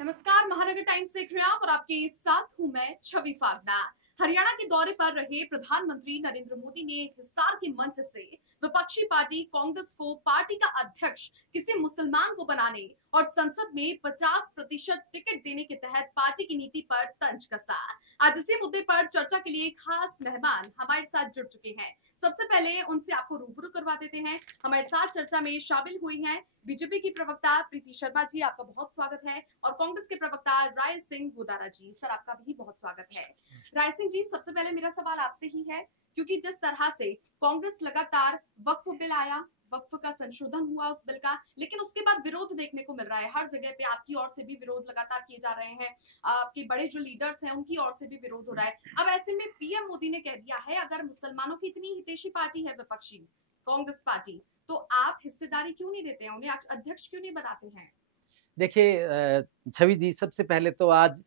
नमस्कार, महानगर टाइम्स देख रहे हैं आप और आपके साथ हूं मैं छवि फागना। हरियाणा के दौरे पर रहे प्रधानमंत्री नरेंद्र मोदी ने एक हिसार के मंच से विपक्षी पार्टी कांग्रेस को पार्टी का अध्यक्ष किसी मुसलमान को बनाने और संसद में 50% टिकट देने के तहत पार्टी की नीति पर तंज कसा। आज इसी मुद्दे पर चर्चा के लिए खास मेहमान हमारे साथ जुड़ चुके हैं। सबसे पहले उनसे आपको रूबरू करवा देते हैं। हमारे साथ चर्चा में शामिल हुई हैं बीजेपी की प्रवक्ता प्रीति शर्मा जी, आपका बहुत स्वागत है, और कांग्रेस के प्रवक्ता राय सिंह गोदारा जी, सर आपका भी बहुत स्वागत है। राय सिंह जी, सबसे पहले मेरा सवाल आपसे ही है, क्योंकि जिस तरह से कांग्रेस लगातार वक्फ बिल आया, वक्फ का संशोधन हुआ उस बिल का, लेकिन उसके बाद विरोध देखने को मिल रहा है हर जगह पे। आपकी ओर से भी विरोध लगातार किए जा रहे हैं, आपके बड़े जो लीडर्स हैं उनकी ओर से भी विरोध हो रहा है। अब ऐसे में पीएम मोदी ने कह दिया है, अगर मुसलमानों की इतनी हितैषी पार्टी है विपक्षी कांग्रेस पार्टी, तो आप हिस्सेदारी क्यों नहीं देते हैं, उन्हें अध्यक्ष क्यों नहीं बनाते हैं? देखिए छवि जी, सबसे पहले तो आज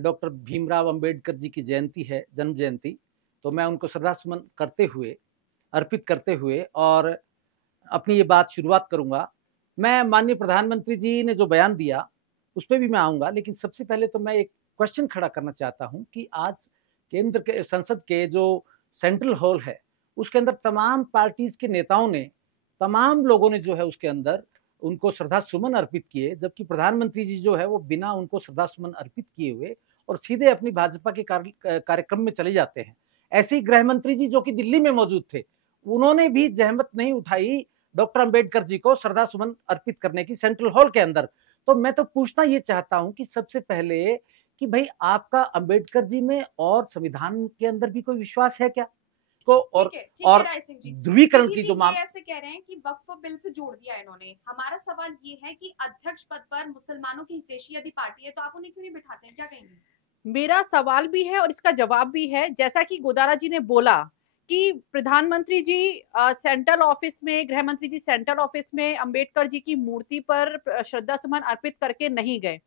डॉक्टर भीमराव अंबेडकर जी की जयंती है, जन्म जयंती, तो मैं उनको श्रद्धासुमन अर्पित करते हुए और अपनी ये बात शुरुआत करूंगा। मैं माननीय प्रधानमंत्री जी ने जो बयान दिया उस पर भी मैं आऊंगा, लेकिन सबसे पहले तो मैं एक क्वेश्चन खड़ा करना चाहता हूं कि आज केंद्र के संसद के जो सेंट्रल हॉल है उसके अंदर तमाम पार्टीज के नेताओं ने, तमाम लोगों ने जो है उसके अंदर उनको श्रद्धा सुमन अर्पित किए, जबकि प्रधानमंत्री जी जो है वो बिना उनको श्रद्धा सुमन अर्पित किए हुए और सीधे अपनी भाजपा के कार्यक्रम में चले जाते हैं। ऐसे ही गृह मंत्री जी जो कि दिल्ली में मौजूद थे, उन्होंने भी जहमत नहीं उठाई डॉक्टर अंबेडकर जी को श्रद्धा सुमन अर्पित करने की सेंट्रल हॉल के अंदर। तो मैं तो पूछना ये चाहता हूं कि सबसे पहले कि भाई आपका अंबेडकर जी में और संविधान के अंदर भी कोई विश्वास है क्या? को और ध्रुवीकरण की जो मांग ऐसे कह रहे हैं कि वक्फ बिल से जोड़ दिया इन्होंने। हमारा सवाल ये है कि अध्यक्ष पद पर मुसलमानों की हितैषी यदि पार्टी है तो आप उन्हें क्यों नहीं बिठाते हैं, क्या कहेंगे? मेरा सवाल भी है और इसका जवाब भी है। जैसा कि गोदारा जी ने बोला कि प्रधानमंत्री जी सेंट्रल ऑफिस में, गृह मंत्री जी सेंट्रल ऑफिस में अंबेडकर जी की मूर्ति पर श्रद्धा सुमन अर्पित करके नहीं गए,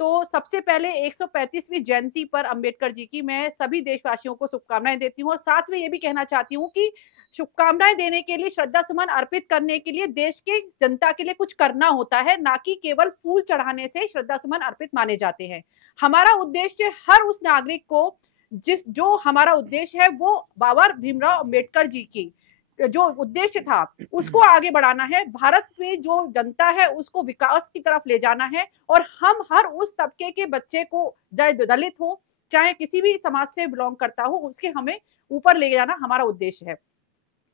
तो सबसे पहले 135वीं जयंती पर अंबेडकर जी की मैं सभी देशवासियों को शुभकामनाएं देती हूँ। और साथ में ये भी कहना चाहती हूँ कि शुभकामनाएं देने के लिए, श्रद्धा सुमन अर्पित करने के लिए देश के जनता के लिए कुछ करना होता है, ना कि केवल फूल चढ़ाने से श्रद्धा सुमन अर्पित माने जाते हैं। हमारा उद्देश्य हर उस नागरिक को, जो हमारा उद्देश्य है वो बाबा भीमराव अंबेडकर जी की जो उद्देश्य था उसको आगे बढ़ाना है। भारत में जो जनता है उसको विकास की तरफ ले जाना है, और हम हर उस तबके के बच्चे को, चाहे दलित हो चाहे किसी भी समाज से बिलोंग करता हो, उसके हमें ऊपर ले जाना हमारा उद्देश्य है।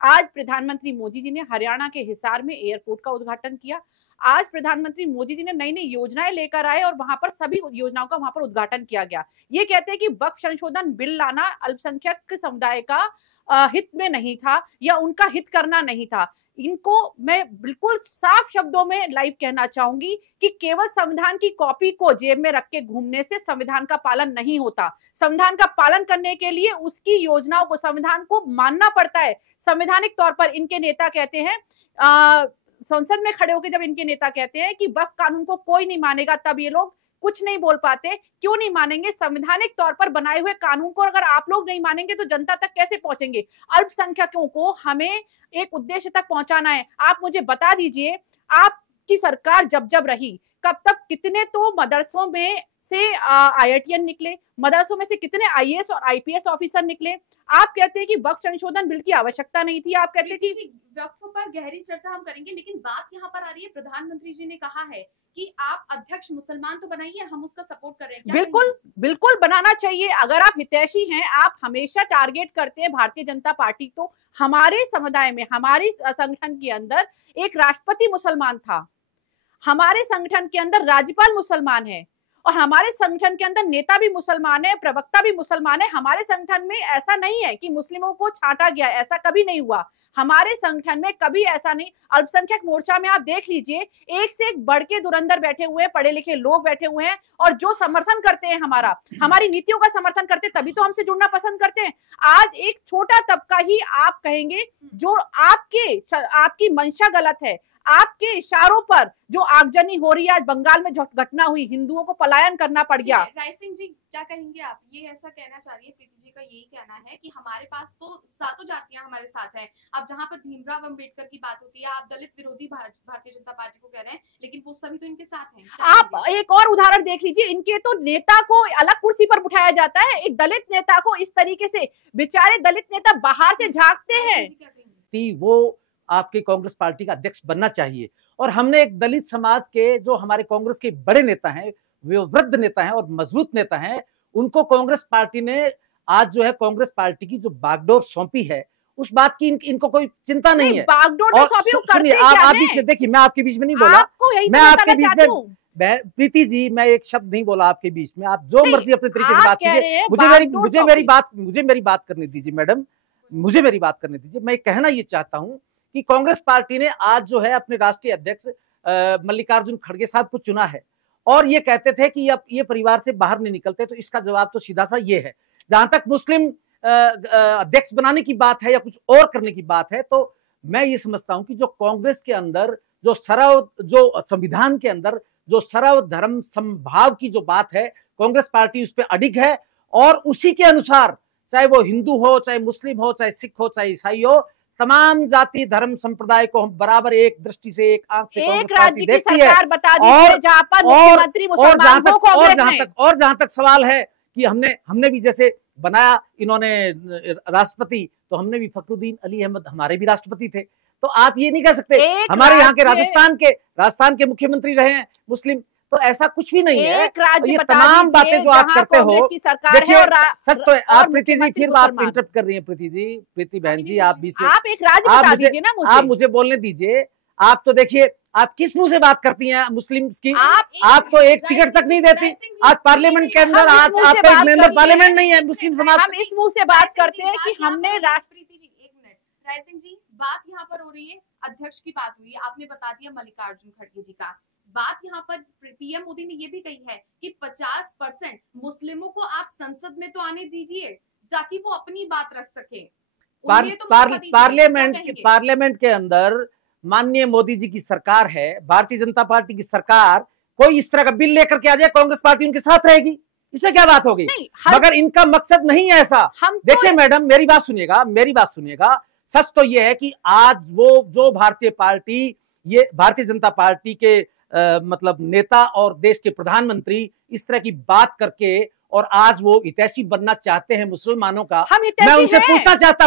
आज प्रधानमंत्री मोदी जी ने हरियाणा के हिसार में एयरपोर्ट का उद्घाटन किया। आज प्रधानमंत्री मोदी जी ने नई नई योजनाएं लेकर आए और वहां पर सभी योजनाओं का वहां पर उद्घाटन किया गया। ये कहते हैं कि वक्फ संशोधन बिल लाना अल्पसंख्यक समुदाय का हित में नहीं था या उनका हित करना नहीं था। इनको मैं बिल्कुल साफ शब्दों में लाइव कहना चाहूंगी कि केवल संविधान की कॉपी को जेब में रख के घूमने से संविधान का पालन नहीं होता। संविधान का पालन करने के लिए उसकी योजनाओं को, संविधान को मानना पड़ता है। संवैधानिक तौर पर इनके नेता कहते हैं, संसद में खड़े होकर जब इनके नेता कहते हैं कि वक्फ कानून को कोई नहीं मानेगा, तब ये लोग कुछ नहीं बोल पाते। क्यों नहीं मानेंगे? संवैधानिक तौर पर बनाए हुए कानून को अगर आप लोग नहीं मानेंगे तो जनता तक कैसे पहुंचेंगे? अल्पसंख्यकों को हमें एक उद्देश्य तक पहुंचाना है। आप मुझे बता दीजिए, आपकी सरकार जब जब रही, कब तक कितने तो मदरसों में से IITian निकले, मदरसों में से कितने IAS और IPS ऑफिसर निकले? आप कहते हैं कि वक्फ संशोधन बिल की आवश्यकता नहीं थी। आप कहते हैं कि वक्फ पर गहरी चर्चा हम करेंगे, लेकिन बात यहाँ पर आ रही है, प्रधानमंत्री जी ने कहा है कि आप अध्यक्ष मुसलमान तो बनाइए, हम उसका सपोर्ट कर रहे हैं। बिल्कुल बिल्कुल बनाना चाहिए। अगर आप हितैषी हैं, आप हमेशा टारगेट करते हैं भारतीय जनता पार्टी, तो हमारे समुदाय में, हमारी संगठन के अंदर एक राष्ट्रपति मुसलमान था, हमारे संगठन के अंदर राज्यपाल मुसलमान है, और हमारे संगठन के अंदर नेता भी मुसलमान है, प्रवक्ता भी मुसलमान है। हमारे संगठन में ऐसा नहीं है कि मुस्लिमों को छांटा गया, ऐसा कभी नहीं हुआ। हमारे संगठन में कभी ऐसा नहीं। अल्पसंख्यक मोर्चा में आप देख लीजिए, एक से एक बढ़ के धुरंधर बैठे हुए, पढ़े लिखे लोग बैठे हुए हैं, और जो समर्थन करते हैं, हमारी नीतियों का समर्थन करते हैं, तभी तो हमसे जुड़ना पसंद करते हैं। आज एक छोटा तबका ही आप कहेंगे जो आपकी मंशा गलत है, आपके इशारों पर जो आगजनी हो रही है, आज बंगाल में जो घटना हुई, हिंदुओं को पलायन करना पड़ गया। राय सिंह जी क्या कहेंगे आप? ये ऐसा कहना चाह रही है, प्रीति जी का यही कहना है कि हमारे पास तो सातों जातियां हमारे साथ हैं। अब जहां पर भीमराव अंबेडकर की बात होती है, आप दलित विरोधी भारतीय जनता पार्टी को कह रहे हैं, लेकिन वो सभी तो इनके साथ हैं। आप एक और उदाहरण देख लीजिए, इनके तो नेता को अलग कुर्सी पर बिठाया जाता है, एक दलित नेता को इस तरीके से, बेचारे दलित नेता बाहर से झांकते हैं। वो आपके कांग्रेस पार्टी का अध्यक्ष बनना चाहिए। और हमने एक दलित समाज के जो हमारे कांग्रेस के बड़े नेता हैं, वे वृद्ध नेता हैं और मजबूत नेता हैं, उनको कांग्रेस पार्टी ने आज जो है कांग्रेस पार्टी की जो बागडोर सौंपी है, उस बात की इनको कोई चिंता नहीं है। बागडोर आप बीच में देखिए, मैं आपके बीच में नहीं बोला, मैं आपके बीच में, प्रीति जी मैं एक शब्द नहीं बोला आपके बीच में, आप जो मर्जी अपने तरीके से बात कीजिए, मुझे मेरी बात करने दीजिए मैडम, मुझे मेरी बात करने दीजिए। मैं कहना ये चाहता हूं कि कांग्रेस पार्टी ने आज जो है अपने राष्ट्रीय अध्यक्ष मल्लिकार्जुन खड़गे साहब को चुना है, और ये कहते थे कि अब ये परिवार से बाहर नहीं निकलते, तो इसका जवाब तो सीधा सा ये है। जहां तक मुस्लिम अध्यक्ष बनाने की बात है या कुछ और करने की बात है, तो मैं ये समझता हूं कि जो कांग्रेस के अंदर जो संविधान के अंदर जो सर्वधर्म समभाव की जो बात है, कांग्रेस पार्टी उस पर अडिग है, और उसी के अनुसार चाहे वो हिंदू हो, चाहे मुस्लिम हो, चाहे सिख हो, चाहे ईसाई हो, तमाम जाति धर्म संप्रदाय को हम बराबर एक दृष्टि से, एक आंख से एक राज्य की सरकार बता दीजिए जहां पर मुख्यमंत्री मुसलमान हो, और जहां तक सवाल है कि हमने भी जैसे बनाया इन्होंने राष्ट्रपति, तो हमने भी फखरुद्दीन अली अहमद हमारे भी राष्ट्रपति थे। तो आप ये नहीं कह सकते हमारे यहाँ के राजस्थान के मुख्यमंत्री रहे हैं मुस्लिम, तो ऐसा कुछ भी नहीं है। ये तमाम बातें जो आप करते हो, देखिए सच तो है। आप प्रीति जी फिर आप इंटरप्ट कर रही हैं, प्रीति बहन जी, आप बीच में, आप एक राज्य बता दीजिए ना मुझे, आप मुझे बोलने दीजिए। आप तो देखिए, आप किस मुंह से बात करती हैं मुस्लिम की, आप तो एक टिकट तक नहीं देती। आज पार्लियामेंट के अंदर आज आपका एक मेंबर पार्लियामेंट नहीं है मुस्लिम समाज, हम इस मुंह से बात करते हैं कि हमने राष्ट्रपति जी, एक मिनट राय सिंह जी, बात यहाँ पर हो रही है, अध्यक्ष की बात हुई है, आपने बता दिया मल्लिकार्जुन खड़गे जी का। बात यहाँ पर पीएम मोदी ने ये भी कही है कि 50% मुस्लिमों को आप संसद में तो आने दीजिए ताकि वो अपनी बात रख सके। पार्लियामेंट के अंदर माननीय मोदी जी की सरकार है, भारतीय जनता पार्टी की सरकार, कोई इस तरह का बिल लेकर के आ जाए, कांग्रेस पार्टी उनके साथ रहेगी, इसमें क्या बात होगी? मगर इनका मकसद नहीं है ऐसा। देखिए मैडम, मेरी बात सुनिएगा, सच तो ये है कि आज वो जो भारतीय जनता पार्टी के मतलब नेता और देश के प्रधानमंत्री इस तरह की बात करके, और आज वो हितैषी बनना चाहते हैं मुसलमानों का, मैं उनसे पूछना चाहता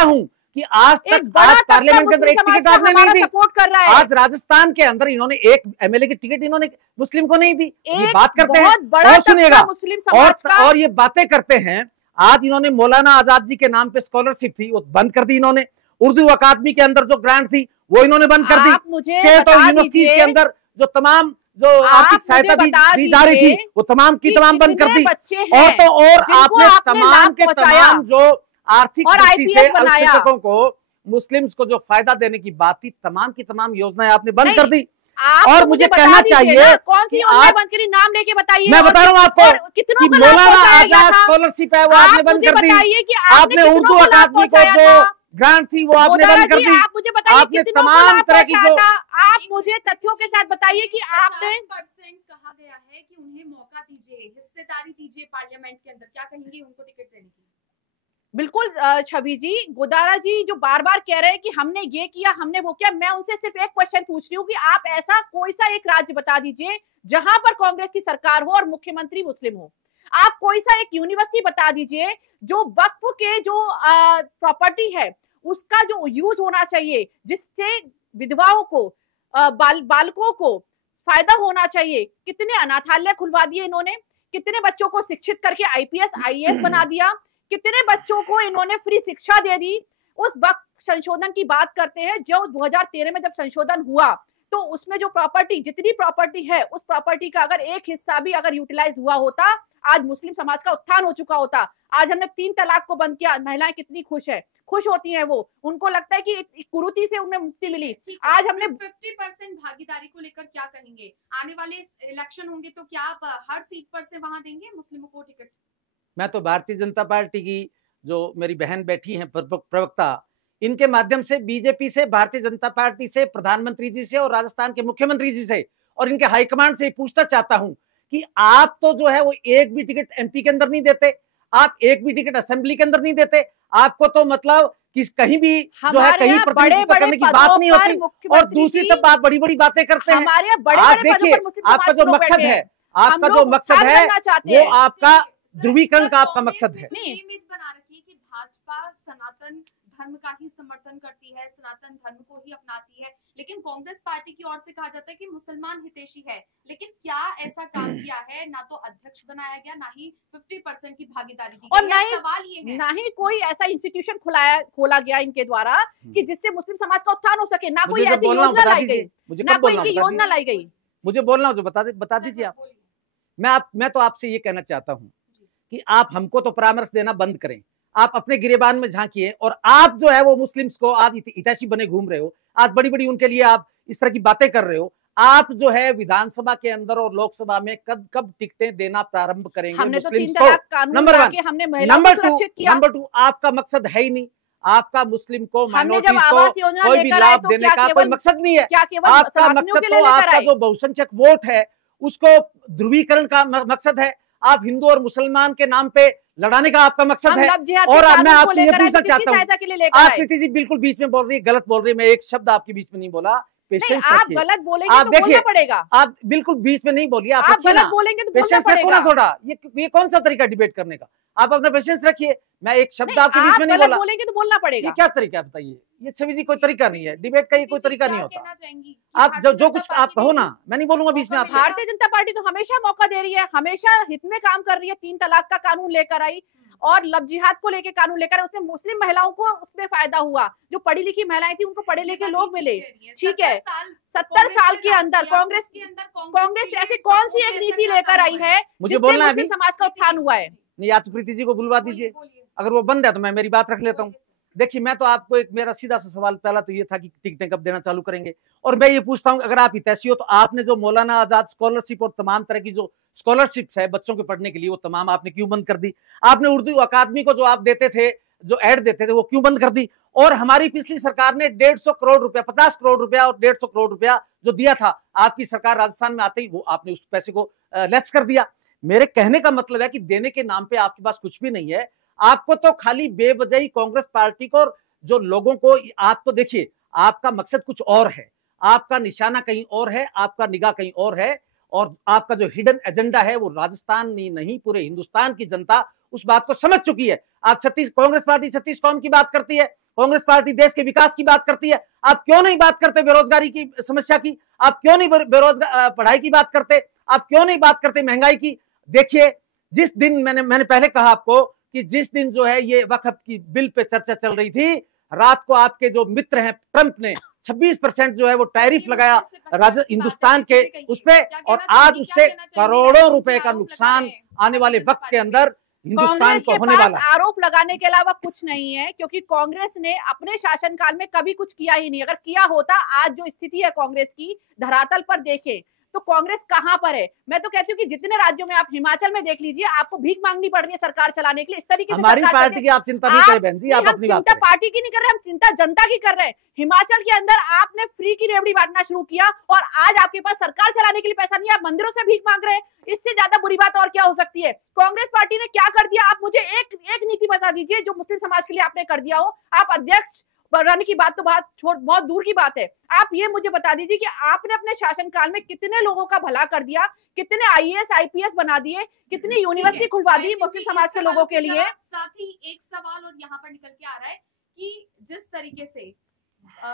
हूँ कि आज तक पार्लियामेंट के अंदर एक टिकट आपने नहीं दी। आज राजस्थान के अंदर इन्होंने एक एमएलए की टिकट इन्होंने मुस्लिम को नहीं दी। ये बात करते हैं, और सुनिएगा, और ये बातें करते हैं। आज इन्होंने मौलाना आजाद जी के नाम पे स्कॉलरशिप थी, वो बंद कर दी इन्होंने। उर्दू अकादमी के अंदर जो ग्रांट थी वो इन्होंने बंद कर दी। स्टेट और यूनिवर्सिटीज के अंदर जो तमाम जो आर्थिक सहायता दी जा रही थी, वो तमाम की तमाम बंद कर दी। और आपने तमाम के तमाम जो आर्थिक दृष्टि से अल्पसंख्यकों को, मुस्लिम्स को जो फायदा देने की बात थी, तमाम की तमाम योजनाएं आपने बंद कर दी। और मुझे कहना चाहिए, कौन सी योजना बंद करी, नाम लेके बताइए। मैं बता रहा हूँ आपको कि मौलाना आजाद स्कॉलरशिप है वो आपने बंद कर दी। आपने उर्दू अकादमी को जो ग्रांट थी वो आपने बंद कर दी। आप मुझे बताइए आपने तमाम तरह की जो, आप मुझे तथ्यों के साथ बताइए कि आपने 50% कहा गया है कि उन्हें मौका दीजिए, हिस्सेदारी दीजिए पार्लियामेंट के अंदर, क्या कहेंगे उनको टिकट देने की? बिल्कुल छवि जी, गोदारा जी जो बार बार कह रहे हैं कि हमने ये किया, हमने वो किया, मैं उनसे सिर्फ एक क्वेश्चन पूछ रही हूँ कि आप ऐसा कोई सा एक राज्य बता दीजिए जहां पर कांग्रेस की सरकार हो और मुख्यमंत्री मुस्लिम हो। आप कोई सा एक यूनिवर्सिटी बता दीजिए जो वक्फ के जो प्रॉपर्टी है उसका जो यूज होना चाहिए, जिससे विधवाओं को, बालकों को फायदा होना चाहिए। कितने अनाथालय खुलवा दिए इन्होंने, कितने बच्चों को शिक्षित करके आईपीएस आईएएस बना दिया, कितने बच्चों को इन्होंने फ्री शिक्षा दे दी। उस वक्त संशोधन की बात करते हैं जो 2013 में जब संशोधन हुआ, तो उसमें जो प्रॉपर्टी, जितनी प्रॉपर्टी है, उस प्रॉपर्टी का अगर एक हिस्सा भी अगर यूटिलाइज हुआ होता, आज मुस्लिम समाज का उत्थान हो चुका होता। आज हमने 3 तलाक को बंद किया, महिलाएं कितनी खुश होती हैं, वो उनको लगता है कि कुरीति से उन्हें मुक्ति मिली। आज हमने 50% भागीदारी को लेकर क्या कहेंगे? आने वाले इलेक्शन होंगे तो क्या आप हर सीट पर से वहां देंगे मुस्लिमों को टिकट? मैं तो भारतीय जनता पार्टी की जो मेरी बहन बैठी है प्रवक्ता, इनके माध्यम से बीजेपी से, भारतीय जनता पार्टी से, प्रधानमंत्री जी से और राजस्थान के मुख्यमंत्री जी से और इनके हाईकमांड से पूछना चाहता हूं कि आप तो जो है वो एक भी टिकट एमपी के अंदर नहीं देते, आप एक भी टिकट असेंबली के अंदर नहीं देते, आपको तो मतलब कि कहीं भी जो है कहीं प्रतिनिधित्व करने की बात नहीं होती, और दूसरी तरफ आप बड़ी बड़ी बातें करते हैं। आप देखिए, आपका जो मकसद है, आपका जो मकसद है वो आपका ध्रुवीकरण का आपका मकसद है। इमेज बना रखी है कि भाजपा सनातन धर्म का ही समर्थन करती है, सनातन धर्म को ही अपनाती है, लेकिन कांग्रेस पार्टी की ओर से कहा जाता है कि मुसलमान हितैषी है। लेकिन क्या ऐसा काम किया है? ना तो अध्यक्ष बनाया गया, ना ही 50% की भागीदारी दी, और सवाल ये है ना ही कोई ऐसा इंस्टीट्यूशन खोला गया इनके द्वारा कि जिससे मुस्लिम समाज का उत्थान हो सके। ना कोई ऐसी योजना लाई गई, ना कोई योजना लाई गई। मुझे बोलना हो जो बता दीजिए आप। मैं तो आपसे ये कहना चाहता हूँ कि आप हमको तो परामर्श देना बंद करें, आप अपने गिरेबान में झांकिए, और आप जो है वो मुस्लिम्स को आज हितैषी बने घूम रहे हो, आज बड़ी बड़ी उनके लिए आप इस तरह की बातें कर रहे हो। आप जो है विधानसभा के अंदर और लोकसभा में कब टिकटें देना प्रारंभ करेंगे? हमने तो 3 मुस्लिम्स तलाक कानून नंबर ला वन, के हमने महिलाओं को सुरक्षित किया। नंबर 2, आपका मकसद है ही नहीं, आपका मुस्लिम को, हमने जब माइनॉरिटीज आवास को योजना कोई भी लेकर आए लाभ तो देने क्या का कोई केवल मकसद नहीं है। क्या केवल आपका सनातनियों मकसद के तो लिए लेकर आपका आए? जो बहुसंख्यक वोट है उसको ध्रुवीकरण का मकसद है, आप हिंदू और मुसलमान के नाम पे लड़ाने का आपका मकसद है। और अब मैं आपसे ये पूछना चाहता हूँ, आप प्रीति जी बिल्कुल बीच में बोल रही है, गलत बोल रही है, मैं एक शब्द आपके बीच में नहीं बोला, पेशेंस आप रखिए। गलत बोलेंगे आप तो देखिए, बोलना पड़ेगा। आप बिल्कुल बीच में नहीं बोलिए, आप रखिए गलत ना, बोलेंगे तो बोलना पेशेंस रखो ना पड़ेगा। थोड़ा। ये कौन सा तरीका डिबेट करने का? आप अपना पेशेंस रखिए, मैं एक शब्द आपके बीच आप में नहीं गलत बोला। बोलेंगे तो बोलना ये पड़ेगा। क्या तरीका है बताइए? ये छवि जी कोई तरीका नहीं है, डिबेट का ये कोई तरीका नहीं होता। कहना चाहेंगी कि आप भारतीय जो कुछ जनता आप कहो पार्टी ना, मैं नहीं बोलूंगा बीच में आप। भारतीय जनता पार्टी तो हमेशा मौका दे रही है, हमेशा हित में काम कर रही है। 3 तलाक का कानून लेकर आई और लव जिहाद को लेकर कानून लेकर, उसमें मुस्लिम महिलाओं को उसमें फायदा हुआ। जो पढ़ी लिखी महिलाएं थी उनको पढ़े लिखे लोग मिले। ठीक है, 70 साल के अंदर कांग्रेस ऐसी कौन सी एक नीति लेकर आई है मुझे बोलना है मुस्लिम समाज का उत्थान हुआ है? नहीं, या तो प्रीति जी को बुलवा दीजिए, अगर वो बंद है तो मैं मेरी बात रख लेता हूँ। देखिए, मैं तो आपको एक मेरा सीधा सा सवाल पहला तो ये था कि टिकटें कब देना चालू करेंगे, और मैं ये पूछता हूँ अगर आप हितैषी हो तो आपने जो मौलाना आजाद स्कॉलरशिप और तमाम तरह की जो स्कॉलरशिप्स है बच्चों के पढ़ने के लिए, वो तमाम आपने क्यों बंद कर दी? आपने उर्दू अकादमी को जो आप देते थे, जो ऐड देते थे, वो क्यों बंद कर दी? और हमारी पिछली सरकार ने 150 करोड़ रुपया, 50 करोड़ रुपया और 150 करोड़ रुपया जो दिया था, आपकी सरकार राजस्थान में आते ही वो आपने उस पैसे को लैप्स कर दिया। मेरे कहने का मतलब है कि देने के नाम पे आपके पास कुछ भी नहीं है, आपको तो खाली बेवजही कांग्रेस पार्टी को और जो लोगों को, आप तो देखिए आपका मकसद कुछ और है, आपका निशाना कहीं और है, आपका निगाह कहीं और है, और आपका जो हिडन एजेंडा है वो राजस्थान नहीं पूरे हिंदुस्तान की जनता उस बात को समझ चुकी है। आप कांग्रेस पार्टी 36 कौम की बात करती है, कांग्रेस पार्टी देश के विकास की बात करती है, आप क्यों नहीं बात करते बेरोजगारी की समस्या की? आप क्यों नहीं बेरोजगार पढ़ाई की बात करते? आप क्यों नहीं बात करते महंगाई की? देखिए, जिस दिन मैंने पहले कहा आपको कि जिस दिन जो है ये वक्फ की बिल पे चर्चा चल रही थी, रात को आपके जो मित्र हैं ट्रंप ने 26% जो है वो टैरिफ लगाया हिंदुस्तान के उस पे, और आज उससे करोड़ों रुपए का नुकसान आने वाले वक्त के अंदर हिंदुस्तान को होने वाला है। आरोप लगाने के अलावा कुछ नहीं है, क्योंकि कांग्रेस ने अपने शासनकाल में कभी कुछ किया ही नहीं। अगर किया होता, आज जो स्थिति है कांग्रेस की धरातल पर देखें तो कांग्रेस कहां पर है। मैं तो कहती हूँ कि जितने राज्यों में, आप हिमाचल में देख लीजिए, आपको भीख मांगनी पड़ रही है सरकार चलाने के लिए। इस तरीके से हमारी पार्टी की आप चिंता नहीं करें बहन जी, आप अपनी बात चिंता पार्टी की नहीं कर रहे, हम चिंता जनता की कर रहे हैं। हिमाचल के अंदर आपने फ्री की रेवड़ी बांटना शुरू किया और आज आपके पास सरकार चलाने के लिए पैसा नहीं है, आप मंदिरों से भीख मांग रहे हैं। इससे ज्यादा बुरी बात और क्या हो सकती है? कांग्रेस पार्टी ने क्या कर दिया? आप मुझे एक नीति बता दीजिए जो मुस्लिम समाज के लिए आपने कर दिया हो। आप अध्यक्ष बढ़ाने की बात तो बहुत दूर की बात है। आप ये मुझे बता दीजिए कि आपने अपने शासनकाल में कितने लोगों का भला कर दिया, कितने आईएएस आईपीएस बना दिए, कितनी यूनिवर्सिटी खुलवा दी मुस्लिम समाज के लोगों के लिए। साथ ही एक सवाल और यहाँ पर निकल के आ रहा है कि जिस तरीके से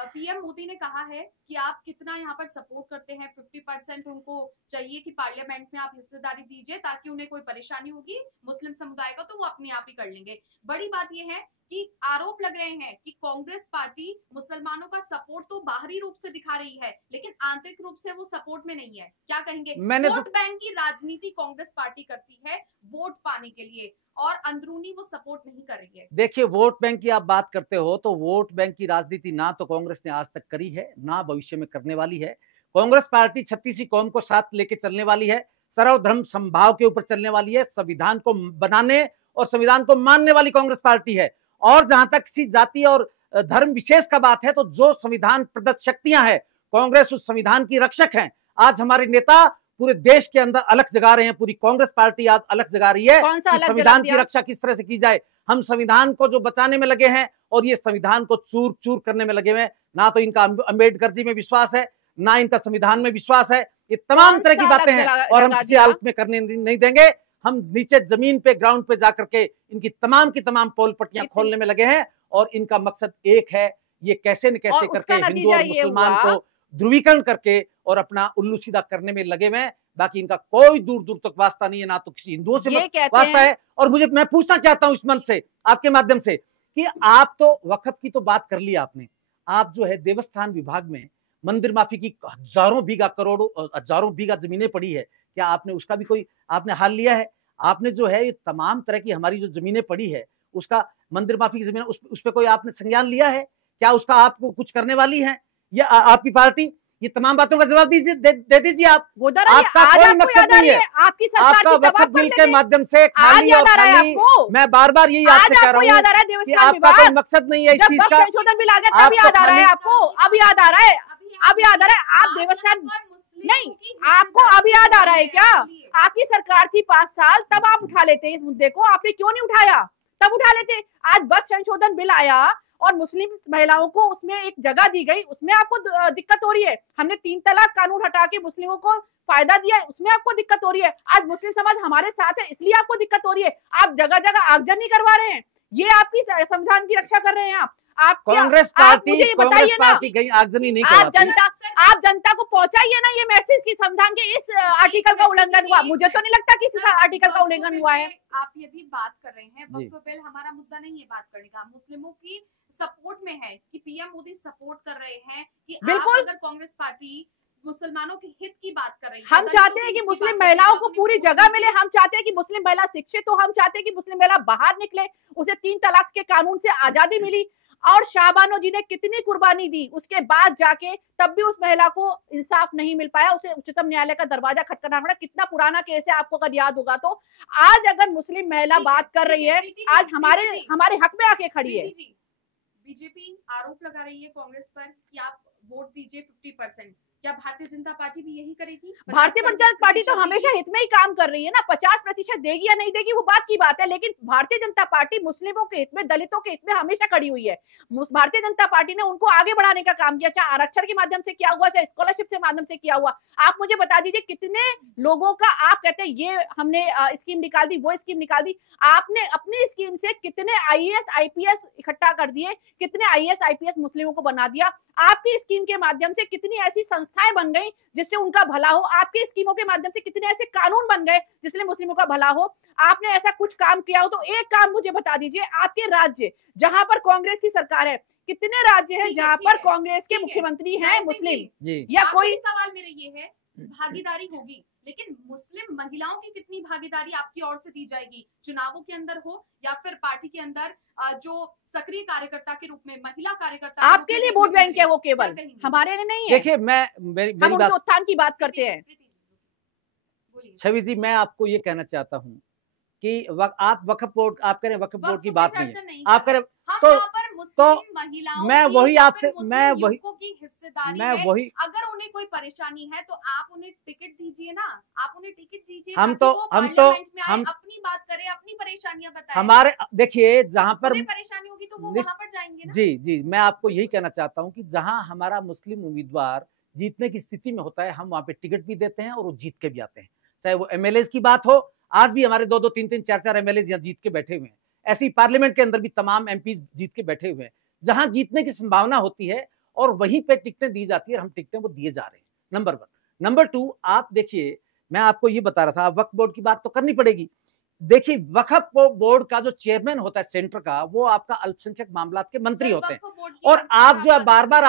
पीएम मोदी ने कहा है कि आप कितना यहाँ पर सपोर्ट करते हैं, 50% उनको चाहिए कि पार्लियामेंट में आप हिस्सेदारी दीजिए ताकि उन्हें कोई परेशानी होगी मुस्लिम समुदाय का तो वो अपने आप ही कर लेंगे। बड़ी बात यह है कि आरोप लग रहे हैं कि कांग्रेस पार्टी मुसलमानों का सपोर्ट तो बाहरी रूप से दिखा रही है लेकिन आंतरिक रूप से वो सपोर्ट में नहीं है। क्या कहेंगे? वोट बैंक की राजनीति कांग्रेस पार्टी करती है वोट पाने के लिए और अंदरूनी वो सपोर्ट नहीं कर रही है। देखिए, वोट बैंक की आप बात करते हो तो वोट बैंक की राजनीति ना तो कांग्रेस ने आज तक करी है, ना भविष्य में करने वाली है। कांग्रेस पार्टी 36 कौम को साथ लेके चलने वाली है, सर्वधर्म समभाव के ऊपर चलने वाली है, संविधान को बनाने और संविधान को मानने वाली कांग्रेस पार्टी है। और जहां तक किसी जाति और धर्म विशेष का बात है तो जो संविधान प्रदत्त शक्तियां हैं, कांग्रेस उस संविधान की रक्षक है। आज हमारे नेता पूरे देश के अंदर अलग जगा रहे हैं, पूरी कांग्रेस पार्टी आज अलग जगा रही है कि संविधान की रक्षा किस तरह से की जाए। हम संविधान को जो बचाने में लगे हैं और ये संविधान को चूर चूर करने में लगे हुए हैं। ना तो इनका अम्बेडकर जी में विश्वास है, ना इनका संविधान में विश्वास है। ये तमाम तरह की बातें हैं और हम किसी हालत में करने नहीं देंगे। हम नीचे जमीन पे, ग्राउंड पे जाकर के इनकी तमाम की तमाम पोल पट्टियां खोलने में लगे हैं और इनका मकसद एक है, ये कैसे न कैसे करके हिंदू और मुसलमान को ध्रुवीकरण करके और अपना उल्लू सीधा करने में लगे हुए हैं। बाकी इनका कोई दूर दूर तक वास्ता नहीं है, ना तो किसी हिंदुओं से वास्ता है। और मैं पूछना चाहता हूं इस मंच से, आपके माध्यम से, कि आप तो वक्फ की तो बात कर ली आपने, आप जो है देवस्थान विभाग में मंदिर माफी की हजारों बीघा, करोड़ों, हजारों बीघा जमीनें पड़ी है, क्या आपने उसका भी कोई आपने हाल लिया है? आपने जो है ये तमाम तरह की हमारी जो जमीनें पड़ी है, उसका मंदिर माफी की जमीन, उस पे कोई आपने संज्ञान लिया है? क्या उसका आपको कुछ करने वाली है या आपकी पार्टी? ये तमाम बातों का जवाब दीजिए, दे दीजिए आप। आपका कोई मकसद नहीं है, आपकी सरकार आपका वक्फ बिल के माध्यम से खाली और खाली, मैं बार बार यही आपसे कह रहा हूँ कि आपका कोई मकसद नहीं है इस चीज का। संशोधन बिल आ गया तब याद आ रहा है आपको, अब याद आ रहा है, अब याद आ रहा है। आप देवस्थान नहीं, आपको अब याद आ रहा है क्या? आपकी सरकार थी 5 साल, तब आप उठा लेते इस मुद्दे को, आपने क्यों नहीं उठाया? तब उठा लेते। आज वक्फ संशोधन बिल आया और मुस्लिम महिलाओं को उसमें एक जगह दी गई, उसमें आपको दिक्कत हो रही है। हमने 3 तलाक कानून हटा के मुस्लिमों को फायदा दिया है, उसमें आपको दिक्कत हो रही है। आज मुस्लिम समाज हमारे साथ है, इसलिए आपको दिक्कत हो रही है। आप जगह जगह आगजनी करवा रहे हैं, ये आपकी संविधान की रक्षा कर रहे हैं। आप कांग्रेस पार्टी कहीं आगजनी नहीं करवाती। आप जनता को पहुंचाइए ना ये मैसेज की संविधान के इस आर्टिकल का उल्लंघन हुआ। मुझे तो नहीं लगता कि इस आर्टिकल का उल्लंघन हुआ है। आप यदि बात कर रहे हैं, वक्फ बिल हमारा मुद्दा नहीं है बात करने का, मुस्लिमों की सपोर्ट में है कि पीएम मोदी सपोर्ट कर रहे हैं कि बिल्कुल। अगर कांग्रेस पार्टी मुसलमानों के हित की बात कर रही है, हम चाहते हैं कि मुस्लिम महिलाओं को पूरी जगह मिले, हम चाहते हैं कि मुस्लिम महिला शिक्षित हो, हम चाहते हैं कि मुस्लिम महिला बाहर निकले, उसे 3 तलाक के कानून से आजादी मिली। और शाहबानो जी ने कितनी कुर्बानी दी, उसके बाद जाके तब भी उस महिला को इंसाफ नहीं मिल पाया, उसे उच्चतम न्यायालय का दरवाजा खटखटाना पड़ा। कितना पुराना केस है आपको अगर याद होगा तो। आज अगर मुस्लिम महिला बात कर रही है, आज हमारे हक में आके खड़ी है। बीजेपी आरोप लगा रही है कांग्रेस पर कि आप वोट दीजिए 50%, क्या भारतीय जनता पार्टी भी यही करेगी? भारतीय जनता पार्टी तो हमेशा हित में ही काम कर रही है ना। 50% देगी या नहीं देगी वो बात की बात है, लेकिन भारतीय जनता पार्टी मुस्लिमों के हित में, दलितों के हित में हमेशा खड़ी हुई है। भारतीय जनता पार्टी ने उनको आगे बढ़ाने का काम किया, चाहे आरक्षण के माध्यम से किया हुआ, चाहे स्कॉलरशिप के माध्यम से किया हुआ। आप मुझे बता दीजिए कितने लोगों का आप कहते हैं ये हमने स्कीम निकाल दी, वो स्कीम निकाल दी। आपने अपनी स्कीम से कितने IAS IPS इकट्ठा कर दिए, कितने IAS IPS मुस्लिमों को बना दिया। आपकी स्कीम के माध्यम से कितनी ऐसी संस्थाएं बन गई जिससे उनका भला हो। आपकी स्कीमों के माध्यम से कितने ऐसे कानून बन गए जिससे मुस्लिमों का भला हो। आपने ऐसा कुछ काम किया हो तो एक काम मुझे बता दीजिए, आपके राज्य जहां पर कांग्रेस की सरकार है, कितने राज्य हैं जहां पर कांग्रेस के मुख्यमंत्री हैं मुस्लिम? या कोई सवाल मेरा ये है, भागीदारी होगी, लेकिन मुस्लिम महिलाओं की कितनी भागीदारी आपकी ओर से दी जाएगी, चुनावों के अंदर हो या फिर पार्टी के अंदर जो सक्रिय कार्यकर्ता के रूप में महिला कार्यकर्ता? आपके लिए वोट बैंक है वो, केवल हमारे लिए नहीं है। देखिए, हम उनके उत्थान की बात करते हैं। छवि जी, मैं आपको ये कहना चाहता हूँ कि आप वक्फ बोर्ड, आप करें वक्फ बोर्ड की बात नहीं है, आप करें तो मैं वही आपसे अगर उन्हें कोई परेशानी है तो आप उन्हें टिकट दीजिए ना, आप उन्हें टिकट दीजिए। हम अपनी बात करें, अपनी परेशानियां बताएं। हमारे देखिए, जहाँ पर परेशानी होगी तो वो वहाँ पर जाएंगे ना। जी, मैं आपको यही कहना चाहता हूँ कि जहाँ हमारा मुस्लिम उम्मीदवार जीतने की स्थिति में होता है, हम वहाँ पे टिकट भी देते हैं और वो जीत के भी आते हैं। चाहे वो MLA की बात हो, आज भी हमारे 2-2, 3-3, 4-4 MLA यहाँ जीत के बैठे हुए हैं। ऐसे ही पार्लियामेंट के अंदर भी तमाम MP जीत के बैठे हुए हैं। जहां जीतने की संभावना होती है और वहीं पे टिकटें दी जाती है, और हम टिकटें वो दिए जा रहे हैं। नंबर 1। नंबर 2, आप देखिए, मैं आपको ये बता रहा था, वक्फ बोर्ड की बात तो करनी पड़ेगी। देखिए, वक्फ बोर्ड का जो चेयरमैन होता है सेंटर का, वो आपका अल्पसंख्यक मामलात के मंत्री होते हैं। और आप जो है बार बार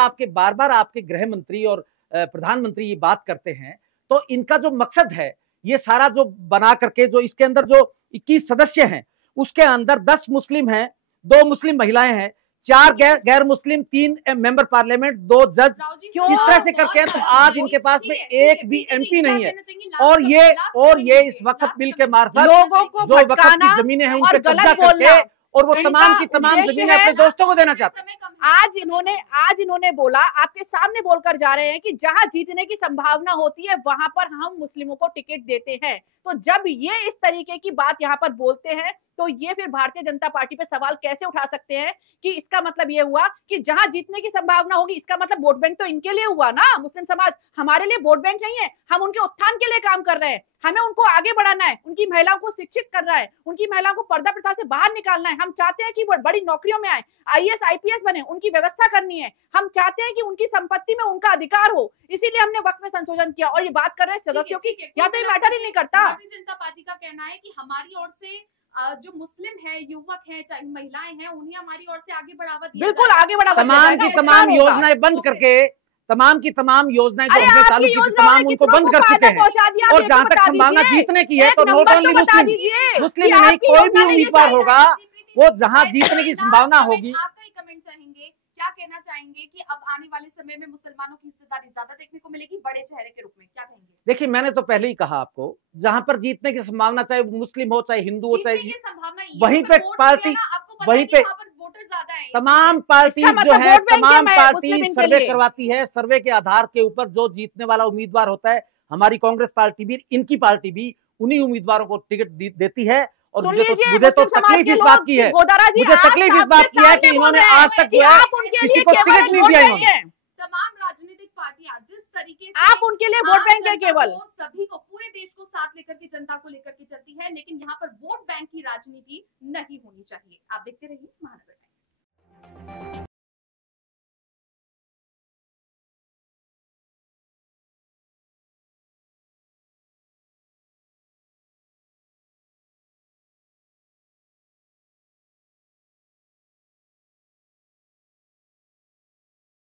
आपके गृह मंत्री और प्रधानमंत्री ये बात करते हैं, तो इनका जो मकसद है, ये सारा जो बना करके, जो इसके अंदर जो 21 सदस्य हैं, उसके अंदर 10 मुस्लिम हैं, 2 मुस्लिम महिलाएं हैं, 4 गैर मुस्लिम, 3 मेंबर पार्लियामेंट, 2 जज। इस तरह से करके तो आज इनके पास में एक भी MP नहीं है। और ये इस वक्फ बिल के मार्फत लोगों को जो वक्फ की जमीनें हैं उन पे कब्जा करके और वो इनका तमाम की तमाम उद्देश्य जमीनें है- अपने दोस्तों को देना चाहते हैं। समय कम है। आज इन्होंने बोला, आपके सामने बोलकर जा रहे हैं कि जहां जीतने की संभावना होती है वहां पर हम मुस्लिमों को टिकट देते हैं। तो जब ये इस तरीके की बात यहाँ पर बोलते हैं तो ये फिर भारतीय जनता पार्टी पे सवाल कैसे उठा सकते हैं कि इसका मतलब ये हुआ कि जहां जीतने की संभावना होगी, इसका मतलब वोट बैंक तो इनके लिए हुआ ना। मुस्लिम समाज हमारे लिए वोट बैंक नहीं है, हम उनके उत्थान के लिए काम कर रहे हैं। हमें उनको आगे बढ़ाना है, उनकी महिलाओं को शिक्षित करना है, उनकी महिलाओं को पर्दा प्रथा से बाहर निकालना है। हम चाहते हैं कि वो बड़ी नौकरियों में आए, आईएएस आईपीएस बने, उनकी व्यवस्था करनी है। हम चाहते हैं कि उनकी संपत्ति में उनका अधिकार हो, इसीलिए हमने वक्त में संशोधन किया। और ये बात कर रहे हैं सदस्यों की, या तो ये मैटर ही नहीं करता। भारतीय जनता पार्टी का कहना है कि हमारी ओर से जो मुस्लिम है, युवक हैं, चाहे महिलाएं हैं, उन्हें हमारी ओर से आगे बढ़ावा दिया बिल्कुल जाएगा। आगे बढ़ावा दिया तमाम जाएगा, की तमाम उत्थान होगा। योजनाएं बंद करके, तमाम की तमाम योजनाएं जो अरे हमने आपकी चालू की थी योजनाओं तमाम ने उनको कितनों बंद को कर चुके फायदा हैं। पहुंचा दिया, आप और ये जहां तो तक बता संभावना दीजिए। जीतने की है एक तो नॉट नंबर ओनली तो बता मुस्लिम, दीजिए मुस्लिम कि में नहीं, आपकी कोई भी योजना ने ये उम्मीदवार सारी- होगा वो जहां जीतने की संभावना होगी। आपका ही कमेंट चाहेंगे, क्या कहना चाहेंगे कि अब आने वाले समय में मुसलमानों की हिस्सेदारी ज्यादा देखने को मिलेगी बड़े चेहरे के रूप में, क्या कहेंगे? देखिए, मैंने तो पहले ही कहा आपको, जहां पर जीतने की संभावना, चाहे मुस्लिम हो चाहे हिंदू हो जीतने चाहे, की संभावना ये वहीं पर पे वोट पार्टी, हो गया ना, आपको पता वहीं है कि पे वहाँ पर वोटर ज्यादा हैं, तमाम पार्टी इसका जो मतलब है, वोट बैंक तमाम है पार्टी मुस्लिम इनके सर्वे लिए। करवाती है। सर्वे के आधार के ऊपर जो जीतने वाला उम्मीदवार होता है, हमारी कांग्रेस पार्टी भी, इनकी पार्टी भी उन्हीं उम्मीदवारों को टिकट देती है। और सुन मुझे लीजिए, तो मुस्लिम समाज तकलीफ के इस लोग बात की कि है, गोदारा जी मुझे आज तकलीफ इस आपके बात की है सामने कि बोल इन्होंने रहे हैं आज तक कि जो है आप उनके किसी लिए को केवल टिकट एक नहीं वोट दिया बैंक इन्होंने। है। तमाम राजनीतिक पार्टियां जिस तरीके से आप उनके लिए वोट आम बैंक है जनता केवल। को, सभी को, पूरे देश को साथ लेकर के जनता को लेकर के चलती है, लेकिन यहाँ पर वोट बैंक की राजनीति नहीं होनी चाहिए। आप देखते रहिए महानगर टाइम्स।